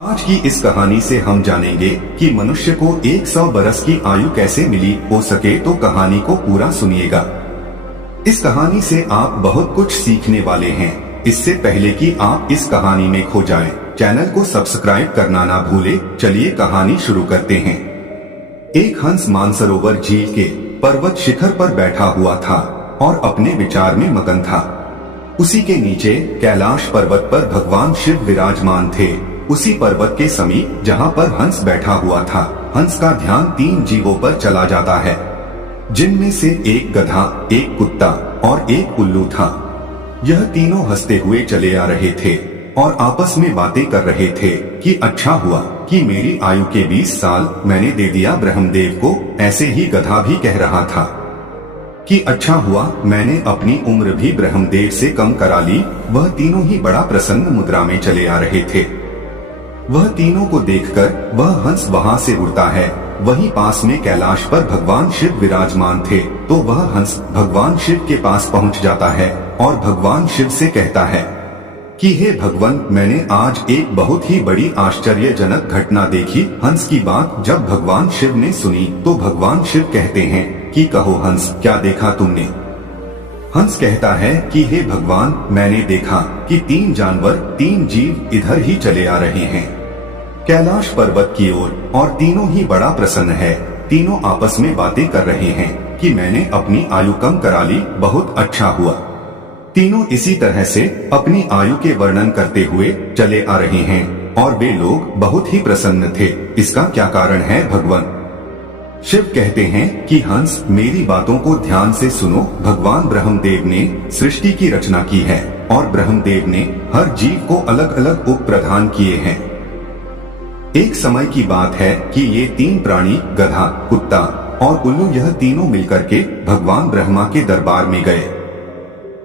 आज की इस कहानी से हम जानेंगे कि मनुष्य को 100 बरस की आयु कैसे मिली। हो सके तो कहानी को पूरा सुनिएगा। इस कहानी से आप बहुत कुछ सीखने वाले हैं। इससे पहले कि आप इस कहानी में खो जाएं, चैनल को सब्सक्राइब करना ना भूले। चलिए कहानी शुरू करते हैं। एक हंस मानसरोवर झील के पर्वत शिखर पर बैठा हुआ था और अपने विचार में मगन था। उसी के नीचे कैलाश पर्वत पर भगवान शिव विराजमान थे। उसी पर्वत के समीप जहाँ पर हंस बैठा हुआ था, हंस का ध्यान 3 जीवों पर चला जाता है, जिनमें से एक गधा, एक कुत्ता और एक उल्लू था। यह तीनों हंसते हुए चले आ रहे थे और आपस में बातें कर रहे थे कि अच्छा हुआ कि मेरी आयु के 20 साल मैंने दे दिया ब्रह्मदेव को। ऐसे ही गधा भी कह रहा था कि अच्छा हुआ मैंने अपनी उम्र भी ब्रह्मदेव से कम करा ली। वह तीनों ही बड़ा प्रसन्न मुद्रा में चले आ रहे थे। वह तीनों को देखकर वह हंस वहां से उड़ता है। वहीं पास में कैलाश पर भगवान शिव विराजमान थे, तो वह हंस भगवान शिव के पास पहुंच जाता है और भगवान शिव से कहता है कि हे भगवान, मैंने आज एक बहुत ही बड़ी आश्चर्यजनक घटना देखी। हंस की बात जब भगवान शिव ने सुनी तो भगवान शिव कहते हैं कि कहो हंस, क्या देखा तुमने? हंस कहता है कि हे भगवान, मैंने देखा कि 3 जानवर, 3 जीव इधर ही चले आ रहे हैं कैलाश पर्वत की ओर, और तीनों ही बड़ा प्रसन्न है। तीनों आपस में बातें कर रहे हैं कि मैंने अपनी आयु कम करा ली, बहुत अच्छा हुआ। तीनों इसी तरह से अपनी आयु के वर्णन करते हुए चले आ रहे हैं और वे लोग बहुत ही प्रसन्न थे। इसका क्या कारण है भगवान? शिव कहते हैं कि हंस, मेरी बातों को ध्यान से सुनो। भगवान ब्रह्मदेव ने सृष्टि की रचना की है और ब्रह्मदेव ने हर जीव को अलग अलग उप प्रदान किए हैं। एक समय की बात है कि ये 3 प्राणी, गधा, कुत्ता और उल्लू, यह तीनों मिलकर के भगवान ब्रह्मा के दरबार में गए।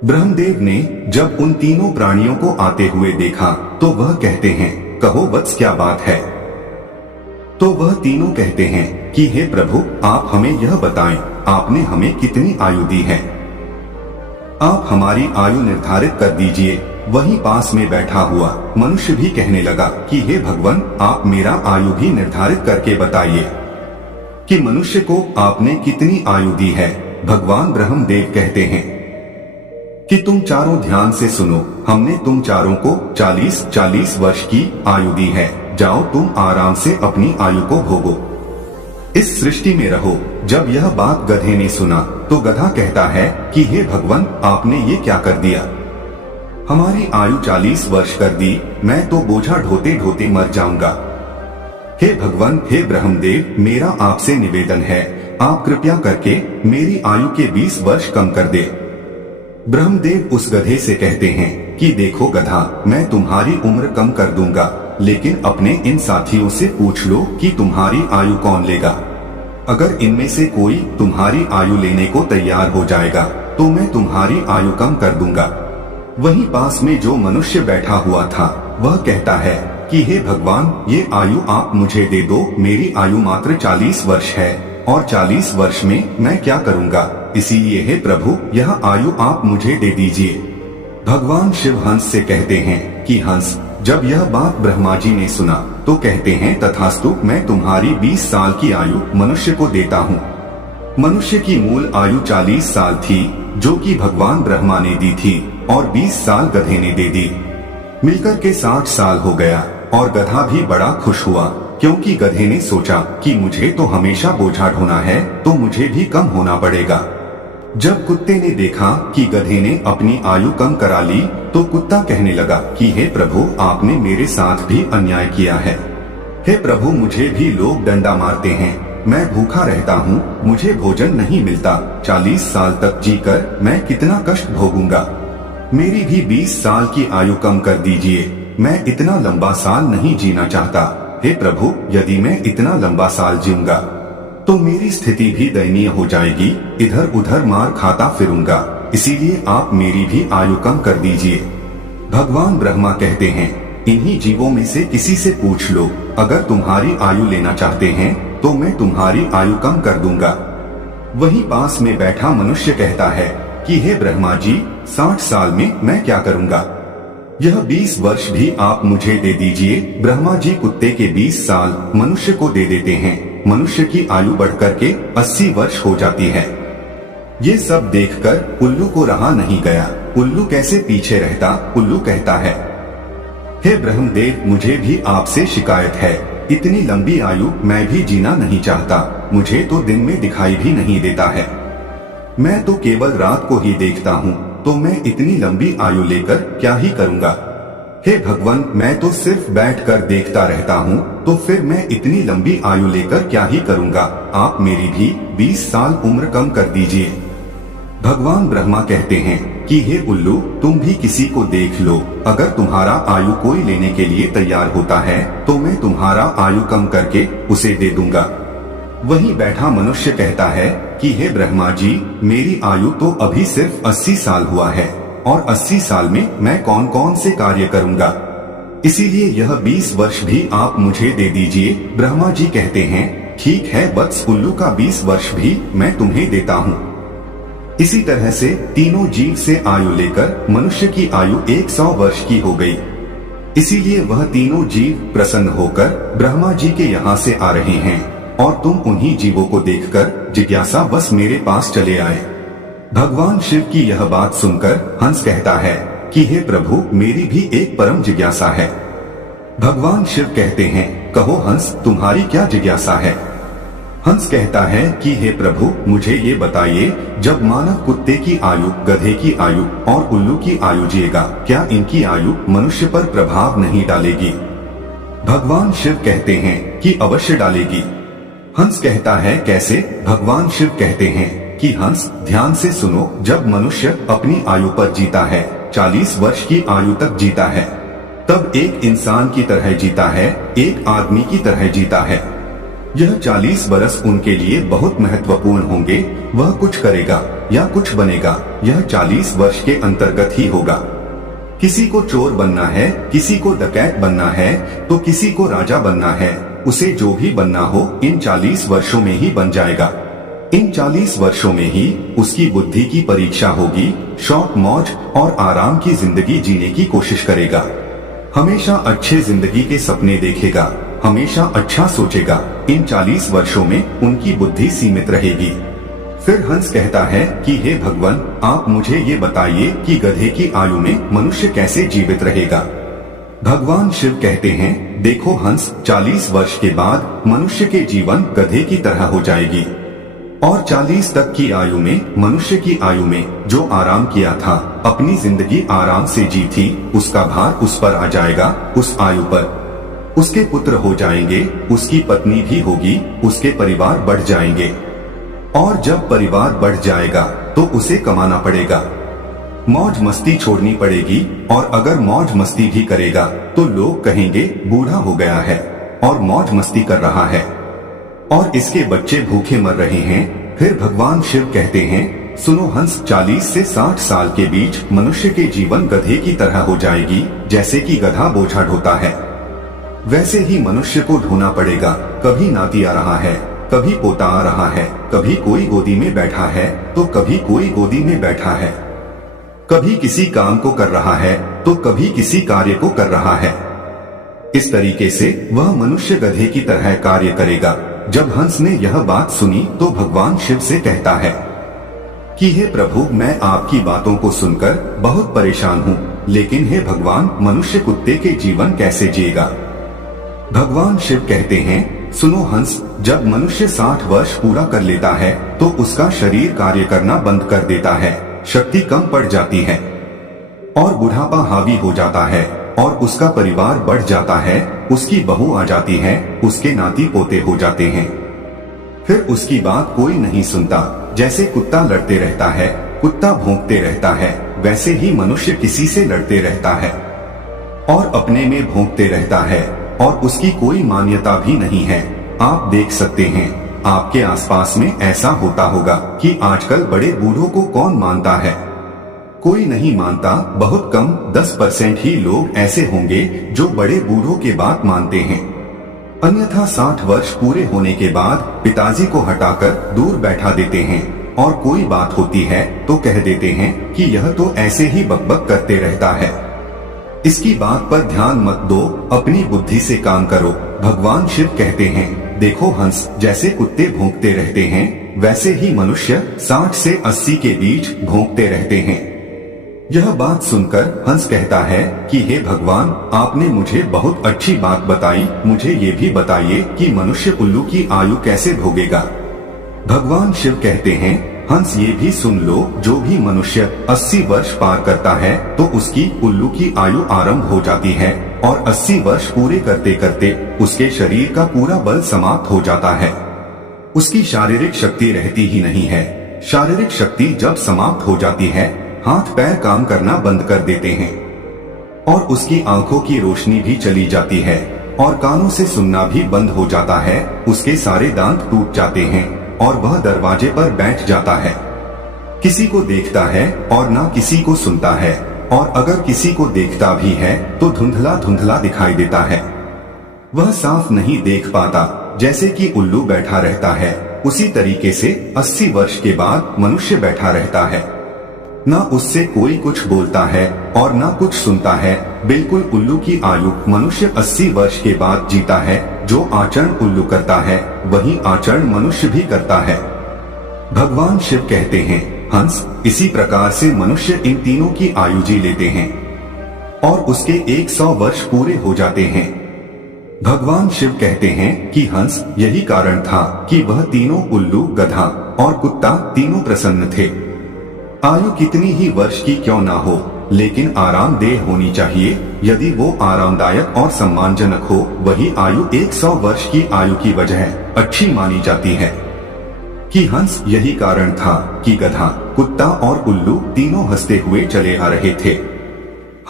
ब्रह्मदेव ने जब उन तीनों प्राणियों को आते हुए देखा तो वह कहते हैं, कहो वत्स, क्या बात है? तो वह तीनों कहते हैं कि हे प्रभु, आप हमें यह बताएं, आपने हमें कितनी आयु दी है? आप हमारी आयु निर्धारित कर दीजिए। वहीं पास में बैठा हुआ मनुष्य भी कहने लगा कि हे भगवान, आप मेरा आयु भी निर्धारित करके बताइए कि मनुष्य को आपने कितनी आयु दी है। भगवान ब्रह्मदेव कहते हैं कि तुम चारों ध्यान से सुनो। हमने तुम चारों को 40-40 वर्ष की आयु दी है। जाओ, तुम आराम से अपनी आयु को भोगो, इस सृष्टि में रहो। जब यह बात गधे ने सुना तो गधा कहता है कि हे भगवान, आपने ये क्या कर दिया? हमारी आयु 40 वर्ष कर दी, मैं तो बोझा ढोते ढोते मर जाऊंगा। हे भगवान, हे ब्रह्मदेव, मेरा आपसे निवेदन है, आप कृपया करके मेरी आयु के 20 वर्ष कम कर दे। ब्रह्मदेव उस गधे से कहते हैं कि देखो गधा, मैं तुम्हारी उम्र कम कर दूंगा, लेकिन अपने इन साथियों से पूछ लो कि तुम्हारी आयु कौन लेगा। अगर इनमें से कोई तुम्हारी आयु लेने को तैयार हो जाएगा तो मैं तुम्हारी आयु कम कर दूंगा। वहीं पास में जो मनुष्य बैठा हुआ था वह कहता है कि हे भगवान, ये आयु आप मुझे दे दो। मेरी आयु मात्र 40 वर्ष है और 40 वर्ष में मैं क्या करूंगा? इसीलिए हे प्रभु, यह आयु आप मुझे दे दीजिए। भगवान शिव हंस से कहते हैं कि हंस, जब यह बात ब्रह्मा जी ने सुना तो कहते हैं तथास्तु, मैं तुम्हारी 20 साल की आयु मनुष्य को देता हूँ। मनुष्य की मूल आयु 40 साल थी, जो कि भगवान ब्रह्मा ने दी थी, और 20 साल गधे ने दे दी। मिलकर के 60 साल हो गया और गधा भी बड़ा खुश हुआ, क्योंकि गधे ने सोचा कि मुझे तो हमेशा बोझा ढोना है, तो मुझे भी कम होना पड़ेगा। जब कुत्ते ने देखा कि गधे ने अपनी आयु कम करा ली तो कुत्ता कहने लगा कि हे प्रभु, आपने मेरे साथ भी अन्याय किया है। हे प्रभु, मुझे भी लोग डंडा मारते हैं, मैं भूखा रहता हूँ, मुझे भोजन नहीं मिलता। 40 साल तक जीकर मैं कितना कष्ट भोगूंगा। मेरी भी 20 साल की आयु कम कर दीजिए, मैं इतना लंबा साल नहीं जीना चाहता। हे प्रभु, यदि मैं इतना लंबा साल जीऊंगा तो मेरी स्थिति भी दयनीय हो जाएगी, इधर उधर मार खाता फिरूंगा। इसीलिए आप मेरी भी आयु कम कर दीजिए। भगवान ब्रह्मा कहते हैं, इन्हीं जीवों में से किसी से पूछ लो, अगर तुम्हारी आयु लेना चाहते हैं तो मैं तुम्हारी आयु कम कर दूंगा। वहीं पास में बैठा मनुष्य कहता है कि हे ब्रह्मा जी, 60 साल में मैं क्या करूंगा? यह 20 वर्ष भी आप मुझे दे दीजिए। ब्रह्मा जी कुत्ते के 20 साल मनुष्य को दे देते हैं। मनुष्य की आयु बढ़कर के 80 वर्ष हो जाती है। ये सब देखकर उल्लू को रहा नहीं गया। उल्लू कैसे पीछे रहता। उल्लू कहता है, हे ब्रह्मदेव, मुझे भी आपसे शिकायत है। इतनी लंबी आयु मैं भी जीना नहीं चाहता। मुझे तो दिन में दिखाई भी नहीं देता है। मैं तो केवल रात को ही देखता हूँ। तो मैं इतनी लंबी आयु लेकर क्या ही करूँगा। हे भगवान, मैं तो सिर्फ बैठकर देखता रहता हूँ। तो फिर मैं इतनी लंबी आयु लेकर क्या ही करूँगा। आप मेरी भी 20 साल उम्र कम कर दीजिए। भगवान ब्रह्मा कहते हैं कि हे उल्लू, तुम भी किसी को देख लो। अगर तुम्हारा आयु कोई लेने के लिए तैयार होता है तो मैं तुम्हारा आयु कम करके उसे दे दूंगा। वहीं बैठा मनुष्य कहता है कि हे ब्रह्मा जी, मेरी आयु तो अभी सिर्फ 80 साल हुआ है और 80 साल में मैं कौन कौन से कार्य करूंगा। इसीलिए यह 20 वर्ष भी आप मुझे दे दीजिए। ब्रह्मा जी कहते हैं, ठीक है वत्स, उल्लू का 20 वर्ष भी मैं तुम्हें देता हूँ। इसी तरह से तीनों जीव से आयु लेकर मनुष्य की आयु 100 वर्ष की हो गई। इसीलिए वह तीनों जीव प्रसन्न होकर ब्रह्मा जी के यहाँ से आ रहे हैं और तुम उन्हीं जीवों को देखकर जिज्ञासा बस मेरे पास चले आए। भगवान शिव की यह बात सुनकर हंस कहता है कि हे प्रभु, मेरी भी एक परम जिज्ञासा है। भगवान शिव कहते हैं, कहो हंस, तुम्हारी क्या जिज्ञासा है। हंस कहता है कि हे प्रभु, मुझे ये बताइए, जब मानव कुत्ते की आयु, गधे की आयु और उल्लू की आयु जिएगा, क्या इनकी आयु मनुष्य पर प्रभाव नहीं डालेगी। भगवान शिव कहते हैं कि अवश्य डालेगी। हंस कहता है, कैसे। भगवान शिव कहते हैं कि हंस, ध्यान से सुनो, जब मनुष्य अपनी आयु पर जीता है, 40 वर्ष की आयु तक जीता है, तब एक इंसान की तरह जीता है, एक आदमी की तरह जीता है। यह 40 बरस उनके लिए बहुत महत्वपूर्ण होंगे। वह कुछ करेगा या कुछ बनेगा, यह 40 वर्ष के अंतर्गत ही होगा। किसी को चोर बनना है, किसी को डकैत बनना है, तो किसी को राजा बनना है। उसे जो भी बनना हो इन 40 वर्षों में ही बन जाएगा। इन 40 वर्षों में ही उसकी बुद्धि की परीक्षा होगी। शौक, मौज और आराम की जिंदगी जीने की कोशिश करेगा। हमेशा अच्छे जिंदगी के सपने देखेगा, हमेशा अच्छा सोचेगा। इन 40 वर्षों में उनकी बुद्धि सीमित रहेगी। फिर हंस कहता है कि हे भगवान, आप मुझे ये बताइए कि गधे की आयु में मनुष्य कैसे जीवित रहेगा। भगवान शिव कहते हैं, देखो हंस, 40 वर्ष के बाद मनुष्य के जीवन गधे की तरह हो जाएगी और 40 तक की आयु में, मनुष्य की आयु में जो आराम किया था, अपनी जिंदगी आराम से जी थी, उसका भार उस पर आ जाएगा। उस आयु पर उसके पुत्र हो जाएंगे, उसकी पत्नी भी होगी, उसके परिवार बढ़ जाएंगे और जब परिवार बढ़ जाएगा तो उसे कमाना पड़ेगा, मौज मस्ती छोड़नी पड़ेगी। और अगर मौज मस्ती भी करेगा तो लोग कहेंगे बूढ़ा हो गया है और मौज मस्ती कर रहा है और इसके बच्चे भूखे मर रहे हैं। फिर भगवान शिव कहते हैं, सुनो हंस, 40 से 60 साल के बीच मनुष्य के जीवन गधे की तरह हो जाएगी। जैसे कि गधा बोझा ढोता है, वैसे ही मनुष्य को ढोना पड़ेगा। कभी नाती आ रहा है, कभी पोता आ रहा है, कभी कोई गोदी में बैठा है तो कभी कोई गोदी में बैठा है, कभी किसी काम को कर रहा है तो कभी किसी कार्य को कर रहा है। इस तरीके से वह मनुष्य गधे की तरह कार्य करेगा। जब हंस ने यह बात सुनी तो भगवान शिव से कहता है कि हे प्रभु, मैं आपकी बातों को सुनकर बहुत परेशान हूँ, लेकिन हे भगवान, मनुष्य कुत्ते के जीवन कैसे जिएगा। भगवान शिव कहते हैं, सुनो हंस, जब मनुष्य 60 वर्ष पूरा कर लेता है तो उसका शरीर कार्य करना बंद कर देता है, शक्ति कम पड़ जाती है और बुढ़ापा हावी हो जाता है और उसका परिवार बढ़ जाता है, उसकी बहू आ जाती है, उसके नाती पोते हो जाते हैं। फिर उसकी बात कोई नहीं सुनता। जैसे कुत्ता लड़ते रहता है, कुत्ता भौंकते रहता है, वैसे ही मनुष्य किसी से लड़ते रहता है और अपने में भौंकते रहता है और उसकी कोई मान्यता भी नहीं है। आप देख सकते हैं, आपके आसपास में ऐसा होता होगा कि आजकल बड़े बूढ़ों को कौन मानता है। कोई नहीं मानता, बहुत कम 10% ही लोग ऐसे होंगे जो बड़े बूढ़ों के बात मानते हैं। अन्यथा 60 वर्ष पूरे होने के बाद पिताजी को हटाकर दूर बैठा देते हैं और कोई बात होती है तो कह देते हैं कि यह तो ऐसे ही बकबक करते रहता है। इसकी बात पर ध्यान मत दो, अपनी बुद्धि से काम करो। भगवान शिव कहते हैं, देखो हंस जैसे कुत्ते भौंकते रहते हैं, वैसे ही मनुष्य 60 से 80 के बीच भौंकते रहते हैं। यह बात सुनकर हंस कहता है कि हे भगवान, आपने मुझे बहुत अच्छी बात बताई, मुझे ये भी बताइए कि मनुष्य उल्लू की आयु कैसे भोगेगा। भगवान शिव कहते हैं, हंस ये भी सुन लो, जो भी मनुष्य 80 वर्ष पार करता है तो उसकी उल्लू की आयु आरंभ हो जाती है और 80 वर्ष पूरे करते करते उसके शरीर का पूरा बल समाप्त हो जाता है। उसकी शारीरिक शक्ति रहती ही नहीं है। शारीरिक शक्ति जब समाप्त हो जाती है, हाथ पैर काम करना बंद कर देते हैं और उसकी आंखों की रोशनी भी चली जाती है और कानों से सुनना भी बंद हो जाता है। उसके सारे दांत टूट जाते हैं और वह दरवाजे पर बैठ जाता है। किसी को देखता है और ना किसी को सुनता है, और अगर किसी को देखता भी है तो धुंधला धुंधला दिखाई देता है। वह साफ नहीं देख पाता। जैसे कि उल्लू बैठा रहता है, उसी तरीके से 80 वर्ष के बाद मनुष्य बैठा रहता है। ना उससे कोई कुछ बोलता है और ना कुछ सुनता है। बिल्कुल उल्लू की आयु मनुष्य 80 वर्ष के बाद जीता है। जो आचरण उल्लू करता है वही आचरण मनुष्य भी करता है। भगवान शिव कहते हैं, हंस इसी प्रकार से मनुष्य इन तीनों की आयु जी लेते हैं और उसके 100 वर्ष पूरे हो जाते हैं। भगवान शिव कहते हैं कि हंस यही कारण था कि वह तीनों उल्लू, गधा और कुत्ता तीनों प्रसन्न थे। आयु कितनी ही वर्ष की क्यों ना हो, लेकिन आरामदेह होनी चाहिए। यदि वो आरामदायक और सम्मानजनक हो, वही आयु 100 वर्ष की आयु की वजह अच्छी मानी जाती है। कि हंस यही कारण था कि गधा, कुत्ता और उल्लू तीनों हंसते हुए चले आ रहे थे।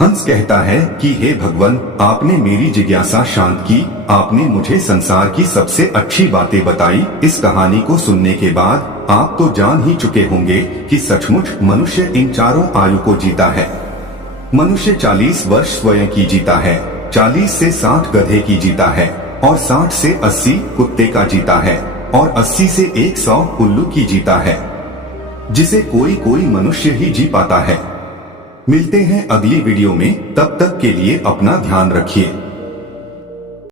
हंस कहता है कि हे भगवान, आपने मेरी जिज्ञासा शांत की, आपने मुझे संसार की सबसे अच्छी बातें बताई। इस कहानी को सुनने के बाद आप तो जान ही चुके होंगे कि सचमुच मनुष्य इन चारों आयु को जीता है। मनुष्य 40 वर्ष स्वयं की जीता है, 40 से 60 गधे की जीता है और 60 से 80 कुत्ते का जीता है और 80 से 100 उल्लू की जीता है, जिसे कोई कोई मनुष्य ही जी पाता है। मिलते हैं अगली वीडियो में, तब तक के लिए अपना ध्यान रखिए।